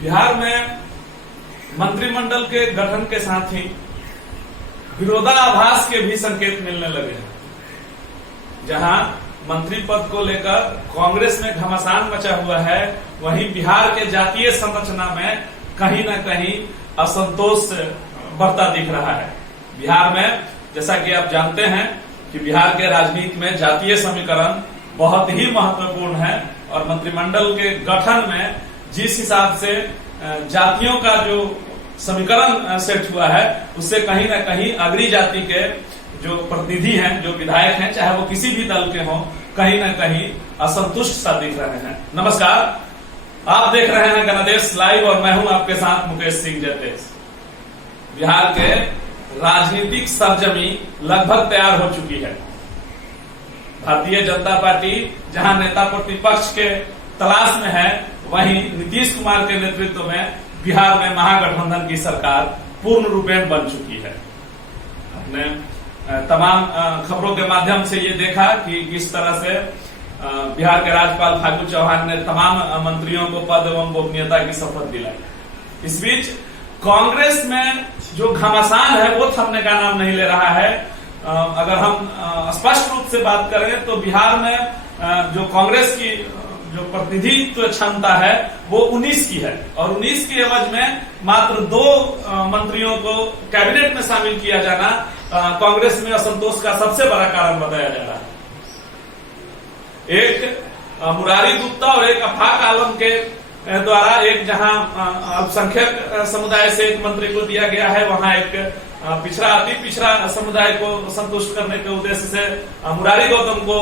बिहार में मंत्रिमंडल के गठन के साथ ही विरोधाभास के भी संकेत मिलने लगे हैं। जहां मंत्री पद को लेकर कांग्रेस में घमासान मचा हुआ है, वहीं बिहार के जातीय संरचना में कहीं न कहीं असंतोष बढ़ता दिख रहा है। बिहार में जैसा कि आप जानते हैं कि बिहार के राजनीति में जातीय समीकरण बहुत ही महत्वपूर्ण है और मंत्रिमंडल के गठन में जिस हिसाब से जातियों का जो समीकरण सेट हुआ है, उससे कहीं न कहीं अग्री जाति के जो प्रतिनिधि हैं, जो विधायक हैं, चाहे वो किसी भी दल के हों, कहीं न कहीं असंतुष्ट सा दिख रहे हैं। नमस्कार, आप देख रहे हैं गणदेश लाइव और मैं हूं आपके साथ मुकेश सिंह जयतेश। बिहार के राजनीतिक सरजमी लगभग तैयार हो चुकी है। भारतीय जनता पार्टी जहां नेता प्रतिपक्ष के तलाश में है, वहीं नीतीश कुमार के नेतृत्व में बिहार में महागठबंधन की सरकार पूर्ण रूपेण बन चुकी है। हमने तमाम खबरों के माध्यम से ये देखा कि किस तरह से बिहार के राज्यपाल फागू चौहान ने तमाम मंत्रियों को पद एवं गोपनीयता की शपथ दिलाई। इस बीच कांग्रेस में जो घमासान है वो थमने का नाम नहीं ले रहा है। अगर हम स्पष्ट रूप से बात करें तो बिहार में जो कांग्रेस की जो प्रतिनिधित्व क्षमता है वो 19 की है और 19 की एवज में मात्र 2 मंत्रियों को कैबिनेट में शामिल किया जाना कांग्रेस में असंतोष का सबसे बड़ा कारण बताया जा रहा है। एक मुरारी गुप्ता और एक अफाक आलम के द्वारा एक जहां अल्पसंख्यक समुदाय से एक मंत्री को दिया गया है, वहां एक अति पिछड़ा समुदाय को संतुष्ट करने के उद्देश्य से मुरारी गौतम को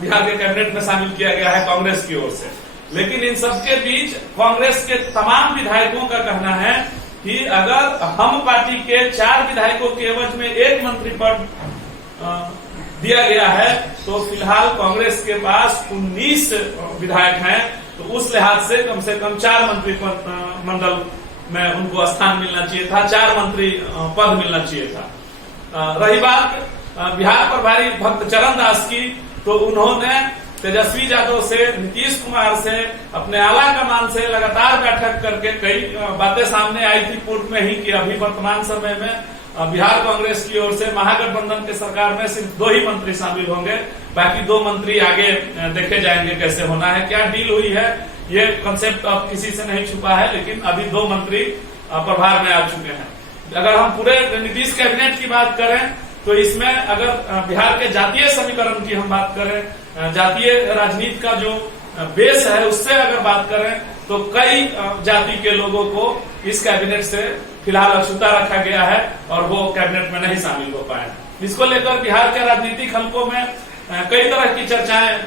बिहार के कैबिनेट में शामिल किया गया है कांग्रेस की ओर से। लेकिन इन सबके बीच कांग्रेस के तमाम विधायकों का कहना है कि अगर हम पार्टी के 4 विधायकों के एवज में 1 मंत्री पद दिया गया है तो फिलहाल कांग्रेस के पास 19 विधायक हैं, तो उस लिहाज से कम 4 मंत्री मंडल में उनको स्थान मिलना चाहिए था, 4 मंत्री पद मिलना चाहिए था। रही बात बिहार प्रभारी भक्त चरण दास की, तो उन्होंने तेजस्वी यादव से, नीतीश कुमार से, अपने आला कमान से लगातार बैठक करके कई बातें सामने आई थी पूर्व में ही कि अभी वर्तमान समय में बिहार कांग्रेस की ओर से महागठबंधन की सरकार में सिर्फ 2 ही मंत्री शामिल होंगे, बाकी 2 मंत्री आगे देखे जाएंगे कैसे होना है, क्या डील हुई है। ये कंसेप्ट अब किसी से नहीं छुपा है, लेकिन अभी 2 मंत्री प्रभार में आ चुके हैं। अगर हम पूरे नीतीश कैबिनेट की बात करें तो इसमें अगर बिहार के जातीय समीकरण की हम बात करें, जातीय राजनीति का जो बेस है उससे अगर बात करें तो कई जाति के लोगों को इस कैबिनेट से फिलहाल अछूता रखा गया है और वो कैबिनेट में नहीं शामिल हो पाए। इसको लेकर बिहार के राजनीतिक हलकों में कई तरह की चर्चाएं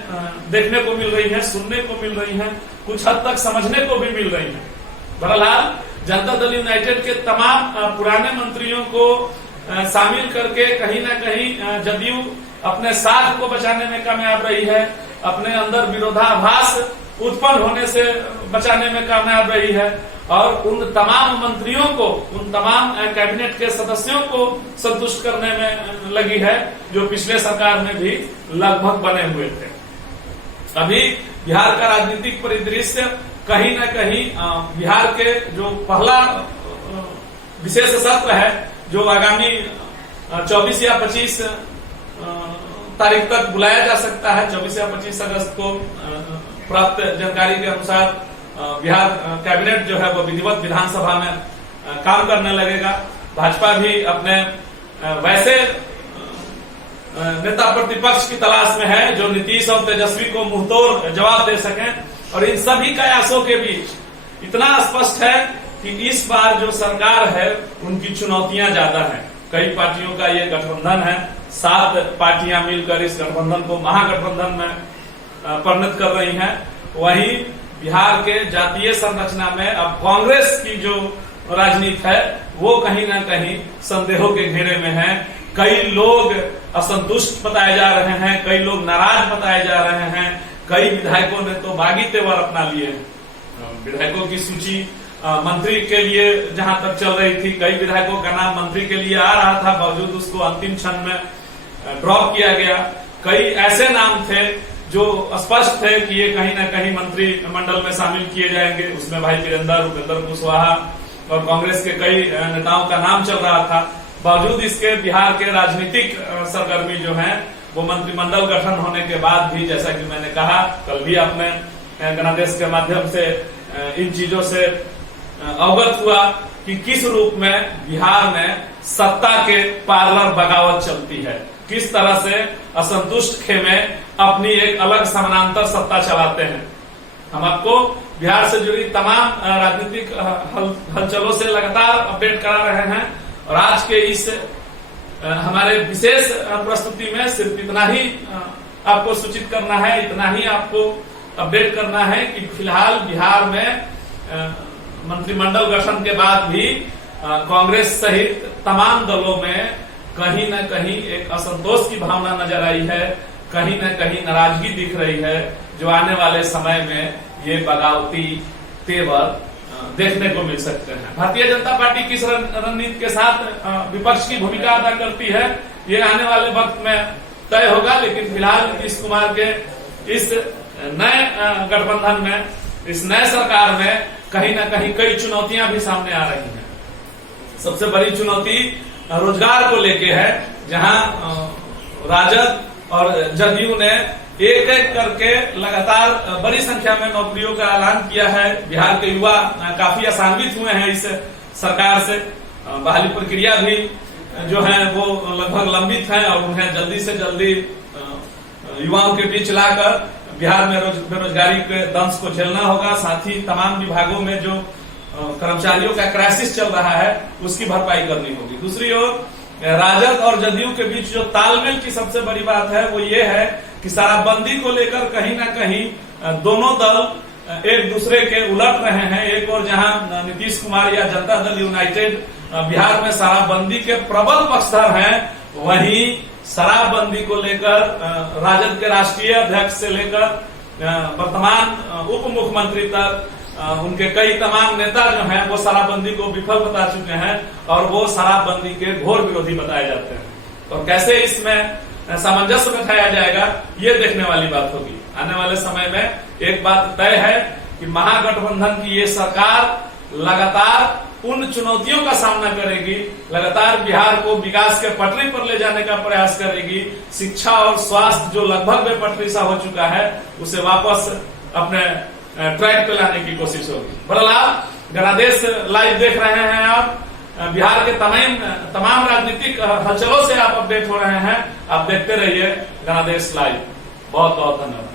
देखने को मिल रही हैं, सुनने को मिल रही हैं, कुछ हद तक समझने को भी मिल रही हैं। बहरहाल जनता दल यूनाइटेड के तमाम पुराने मंत्रियों को शामिल करके कहीं न कहीं जदयू अपने साथ को बचाने में कामयाब रही है, अपने अंदर विरोधाभास उत्पन्न होने से बचाने में कामयाब रही है और उन तमाम मंत्रियों को, उन तमाम कैबिनेट के सदस्यों को संतुष्ट करने में लगी है जो पिछले सरकार में भी लगभग बने हुए थे। अभी बिहार का राजनीतिक परिदृश्य कहीं न कहीं बिहार के जो पहला विशेष सत्र है जो आगामी 24 या 25 तारीख तक बुलाया जा सकता है, 24 या 25 अगस्त को प्राप्त जानकारी के अनुसार बिहार कैबिनेट जो है वो विधिवत विधानसभा में काम करने लगेगा। भाजपा भी अपने वैसे नेता प्रतिपक्ष की तलाश में है जो नीतीश और तेजस्वी को मुंहतोड़ जवाब दे सकें और इन सभी कयासों के बीच इतना स्पष्ट है कि इस बार जो सरकार है उनकी चुनौतियां ज्यादा हैं। कई पार्टियों का ये गठबंधन है, 7 पार्टियां मिलकर इस गठबंधन को महागठबंधन में परिणत कर रही हैं। वहीं बिहार के जातीय संरचना में अब कांग्रेस की जो राजनीति है वो कहीं न कहीं संदेहों के घेरे में है। कई लोग असंतुष्ट बताए जा रहे हैं, कई लोग नाराज बताए जा रहे हैं, कई विधायकों ने तो बागी तेवर अपना लिए। विधायकों की सूची मंत्री के लिए जहां तक चल रही थी, कई विधायकों का नाम मंत्री के लिए आ रहा था, बावजूद उसको अंतिम क्षण में ड्रॉप किया गया। कई ऐसे नाम थे जो स्पष्ट थे कि ये कहीं ना कहीं मंत्रिमंडल में शामिल किए जाएंगे। उसमें भाई वीरेंद्र, उपेंद्र कुशवाहा और कांग्रेस के कई नेताओं का नाम चल रहा था। बावजूद इसके बिहार के राजनीतिक सरगर्मी जो है वो मंत्रिमंडल गठन होने के बाद भी, जैसा कि मैंने कहा, कल भी आपने गणादेश के माध्यम से इन चीजों से अवगत हुआ कि किस रूप में बिहार में सत्ता के पार्लर बगावत चलती है, किस तरह से असंतुष्ट खेमे अपनी एक अलग समानांतर सत्ता चलाते हैं। हम आपको बिहार से जुड़ी तमाम राजनीतिक हलचलों से लगातार अपडेट करा रहे हैं और आज के इस हमारे विशेष प्रस्तुति में सिर्फ इतना ही आपको सूचित करना है, इतना ही आपको अपडेट करना है कि फिलहाल बिहार में मंत्रिमंडल गठन के बाद भी कांग्रेस सहित तमाम दलों में कहीं न कहीं एक असंतोष की भावना नजर आई है, कहीं न कहीं नाराजगी दिख रही है, जो आने वाले समय में ये बगावती तेवर देखने को मिल सकते हैं। भारतीय जनता पार्टी किस रणनीति के साथ विपक्ष की भूमिका अदा करती है ये आने वाले वक्त में तय होगा, लेकिन फिलहाल नीतीश कुमार के इस नए गठबंधन में, इस नए सरकार में कहीं ना कहीं कई चुनौतियां भी सामने आ रही हैं। सबसे बड़ी चुनौती रोजगार को लेके है, जहां राजद और जदयू ने एक एक करके लगातार बड़ी संख्या में नौकरियों का ऐलान किया है। बिहार के युवा काफी आसान्वित हुए हैं इस सरकार से। बहाली प्रक्रिया भी जो है वो लगभग लंबित है और उन्हें जल्दी से जल्दी युवाओं के बीच लाकर बिहार में बेरोजगारी के दंश को झेलना होगा। साथ ही तमाम विभागों में जो कर्मचारियों का क्राइसिस चल रहा है उसकी भरपाई करनी होगी। दूसरी ओर राजद और जदयू के बीच जो तालमेल की सबसे बड़ी बात है वो ये है कि शराबबंदी को लेकर कहीं ना कहीं दोनों दल एक दूसरे के उलट रहे हैं। एक और जहां नीतीश कुमार या जनता दल यूनाइटेड बिहार में शराबबंदी के प्रबल पक्षधर हैं, वहीं शराबबंदी को लेकर राजद के राष्ट्रीय अध्यक्ष से लेकर वर्तमान उप मुख्यमंत्री तक उनके कई तमाम नेता जो हैं वो शराबबंदी को विफल बता चुके हैं और वो शराबबंदी के घोर विरोधी बताए जाते हैं। और कैसे इसमें सामंजस्य बैठाया जाएगा ये देखने वाली बात होगी। आने वाले समय में एक बात तय है कि महागठबंधन की ये सरकार लगातार उन चुनौतियों का सामना करेगी, लगातार बिहार को विकास के पटरी पर ले जाने का प्रयास करेगी। शिक्षा और स्वास्थ्य जो लगभग बेपटरी सा हो चुका है उसे वापस अपने ट्रैक पे लाने की कोशिश होगी। बहरहाल गणादेश लाइव देख रहे हैं आप, बिहार के तमाम राजनीतिक हलचलों से आप अपडेट हो रहे हैं। आप देखते रहिए गणादेश लाइव। बहुत बहुत धन्यवाद।